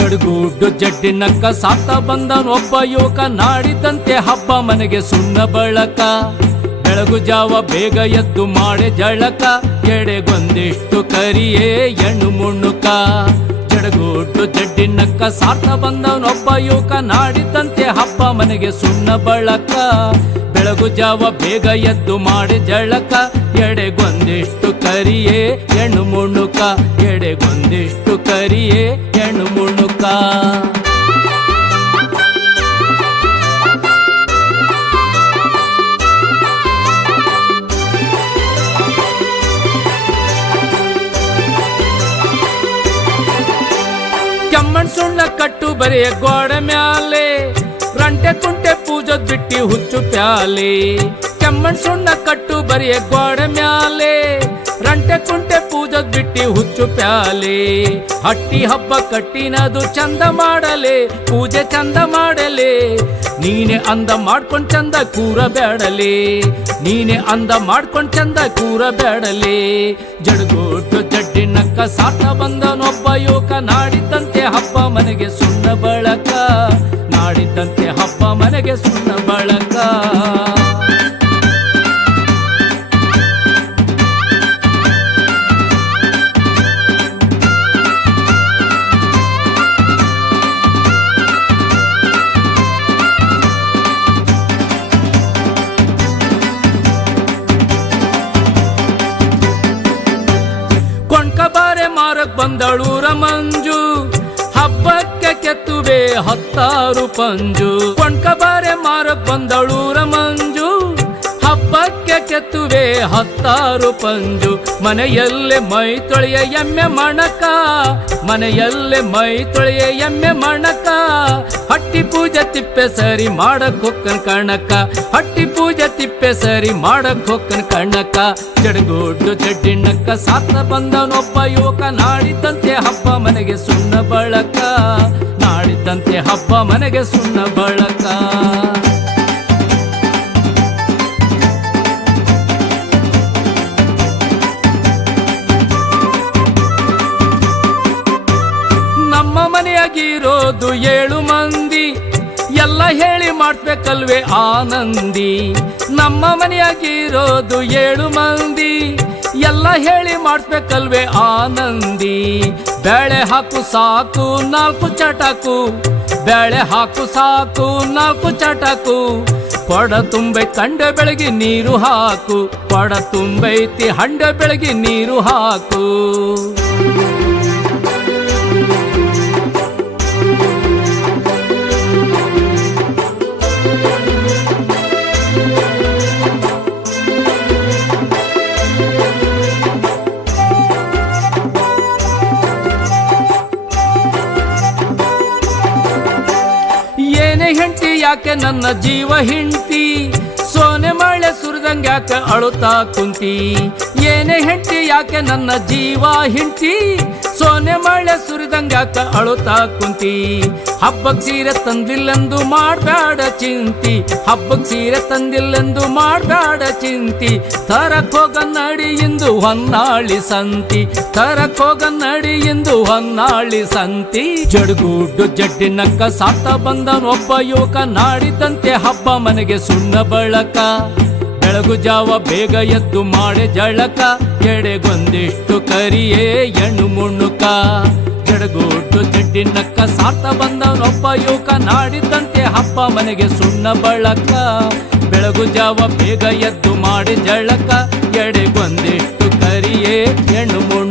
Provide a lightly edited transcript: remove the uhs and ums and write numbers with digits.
ಜಡಗುಡ್ಡು ಜಡ್ಡಿನಕ್ಕ ಸಾತ ಬಂದನೊಬ್ಬ ಯುವಕ, ನಾಡಿದಂತೆ ಹಬ್ಬ ಮನೆಗೆ ಸುಣ್ಣ ಬಳಕ. ಬೆಳಗು ಜಾವ ಬೇಗ ಎದ್ದು ಮಾಡೆ ಜಳಕ, ಎಡೆಗೊಂದಿಷ್ಟು ಕರಿಯೇ ಎಣ್ಣು ಮುಣ್ಣುಕ. ಜಡಗುಡ್ಡು ಜಡ್ಡಿನಕ್ಕ ಸಾತ ಬಂದನೊಬ್ಬ ಯುವಕ, ನಾಡಿದಂತೆ ಹಬ್ಬ ಮನೆಗೆ ಸುಣ್ಣ ಬಳಕ. ಬೆಳಗು ಜಾವ ಬೇಗ ಎದ್ದು ಮಾಡೆ ಜಳಕ, ಎಡೆಗೊಂದಿಷ್ಟು ಕರಿಯೇ ಎಣ್ಣು ಮುಣ್ಣುಕ. ಎಡೆಗೊಂದಿಷ್ಟು ಕರಿಯೇ ಎಣ್ಣು ಮುಣ್ಣುಕ. ಕೆಮ್ಮಣ್ ಸುಣ್ಣ ಕಟ್ಟು ಬರೆಯ ಗೋಡೆ ಮ್ಯಾಲೆ, ರಂಟೆ ಕುಂಟೆ ಪೂಜದ್ ಬಿಟ್ಟಿ ಹುಚ್ಚು ಪ್ಯಾಲೆ. ಕೆಮ್ಮಣ್ ಸುಣ್ಣ ಕಟ್ಟು ಬರೆಯ ಗೋಡೆ ಮ್ಯಾಲೆ, ರಂಟೆ ಕುಂಟೆ ಪೂಜದ್ ಬಿಟ್ಟಿ ಹುಚ್ಚು ಪ್ಯಾಲೆ. ಹಟ್ಟಿ ಹಬ್ಬ ಕಟ್ಟಿನದು ಚಂದ ಮಾಡಲೆ, ಪೂಜೆ ಚಂದ ಮಾಡಲೆ. ನೀನೆ ಅಂದ ಮಾಡ್ಕೊಂಡ್ ಚಂದ ಕೂರ ಬೇಡಲೆ, ನೀನೆ ಅಂದ ಮಾಡ್ಕೊಂಡ್ ಚಂದ ಕೂರ ಬೇಡಲೆ. ಜಡಗುಡ್ಡು ಜಡ್ಡಿನಕ್ಕ ಸಾತ ಬಂದನೊಬ್ಬ ಯುವಕ, ನಾಡಿದಂತೆ ಹಬ್ಬ ಮನೆಗೆ ಸುಣ್ಣ ಬಳಕ. ನಾಡಿದಂತೆ ಹಬ್ಬ ಮನೆಗೆ ಸುಣ್ಣ ಬಳಕ. ಕೊಂಡ್ಕಬಾರೆ ಮಾರಕ್ ಬಂದಳೂರ ಮಂಜು, ಹಬ್ಬಕ್ಕೆ ಕೆತ್ತುವೆ 10 ಪಂಜು. ಕೊಂಡ್ಕಬಾರೆ ಮಾರಕ್ ಬಂದಳೂರ ಮಂಜು, ಹಬ್ಬಕ್ಕೆ ಕೆತ್ತುವೆ 10 ಪಂಜು. ಮನೆಯಲ್ಲೇ ಮೈ ತೊಳೆಯ ಎಮ್ಮೆ ಮಣಕ, ಮನೆಯಲ್ಲೇ ಮೈ ತೊಳೆಯ ಎಮ್ಮೆ ಮಣಕ. ಹಟ್ಟಿ ಪೂಜೆ ತಿಪ್ಪೆ ಸರಿ ಮಾಡಕ್ ಹೊಕ್ಕನ್ ಕಣಕ, ಹಟ್ಟಿ ಪೂಜೆ ತಿಪ್ಪೆ ಸರಿ ಮಾಡಕ್ ಹೊಕ್ಕನ್ ಕಣಕ. ಜಡಗುಡ್ಡು ಜಡ್ಡಿನಕ್ಕ ಸಾತ ಬಂದನೊಬ್ಬ ಯುವಕ, ನಾಡಿದಂತೆ ಹಬ್ಬ ಮನೆಗೆ ಸುಣ್ಣ ಬಳಕ. ನಾಡಿದಂತೆ ಹಬ್ಬ ಮನೆಗೆ ಸುಣ್ಣ ಬಳಕ. ನಮ್ಮ ಮನೆಯಾಗಿರೋದು 7 ಮಂದಿ, ಎಲ್ಲ ಹೇಳಿ ಮಾಡ್ಬೇಕಲ್ವೇ ಆನಂದಿ. ನಮ್ಮ ಮನೆಯಾಗಿರೋದು 7 ಮಂದಿ, ಎಲ್ಲ ಹೇಳಿ ಮಾಡಿಸ್ಬೇಕಲ್ವೇ ಆನಂದಿ. ಬೇಳೆ ಹಾಕು ಸಾಕು 4 ಚಟಕು, ಬೇಳೆ ಹಾಕು ಸಾಕು 4 ಚಟಕು. ಕೊಡ ತುಂಬೆ ಕಂಡ ಬೆಳಗ್ಗೆ ನೀರು ಹಾಕು, ಕೊಡ ತುಂಬೈತಿ ಹಂಡ ಬೆಳಗ್ಗೆ ನೀರು ಹಾಕು. ಏನೇ ಹೆಂಡತಿ ಯಾಕೆ ನನ್ನ ಜೀವ ಹಿಂಡ್ತಿ, ಸೋನೆ ಮಳೆ ಸುರಿದಂಗ ಯಾಕೆ ಅಳುತ್ತಾ ಕುಂತಿ. ಏನೇ ಹೆಂಡತಿ ಯಾಕೆ ನನ್ನ ಜೀವ ಹಿಂಡ್ತಿ, ಸೋನೆ ಮಳೆ ಸುರಿದಂಗ ಯಾಕೆ ಅಳುತ್ತಾ ಕುಂತಿ. ಹಬ್ಬಕ್ ಸೀರೆ ತಂದಿಲ್ಲೆಂದು ಮಾಡ್ಬೇಡ ಚಿಂತಿ, ಹಬ್ಬಕ್ ಸೀರೆ ತಂದಿಲ್ಲೆಂದು ಮಾಡ್ಬೇಡ ಚಿಂತಿ. ತರಕ್ ಹೋಗ ನಡಿ ಇಂದು ಹೊನ್ನಾಳಿ ಸಂತಿ, ತರಕ್ ಹೋಗ ನಡಿ ಇಂದು ಹೊನ್ನಾಳಿ ಸಂತಿ. ಜಡಗುಡ್ಡು ಜಡ್ಡಿನಕ್ಕ ಸಾತ ಬಂದನೊಬ್ಬ ಯುವಕ, ನಾಡಿದಂತೆ ಹಬ್ಬ ಮನೆಗೆ ಸುಣ್ಣ ಬಳಕ. ಬೆಳಗು ಜಾವ ಬೇಗ ಎದ್ದು ಮಾಡೆ ಜಳಕ, ಎಡೆಗೊಂದಿಷ್ಟು ಕರಿಯೇ ಎಣ್ಣು ಮುಣ್ಣುಕ. ಜಡಗುಡ್ಡು ಜಡ್ಡಿನಕ್ಕ ಸಾತ ಬಂದನೊಬ್ಬ ಯುವಕ, ನಾಡಿದಂತೆ ಹಬ್ಬ ಮನೆಗೆ ಸುಣ್ಣ ಬಳಕ. ಬೆಳಗು ಜಾವ ಬೇಗ ಎದ್ದು ಮಾಡಿ ಜಳಕ, ಎಡೆಗೊಂದಿಷ್ಟು ಕರಿಯೇ ಎಣ್ಣು ಮುಣ್ಣುಕ.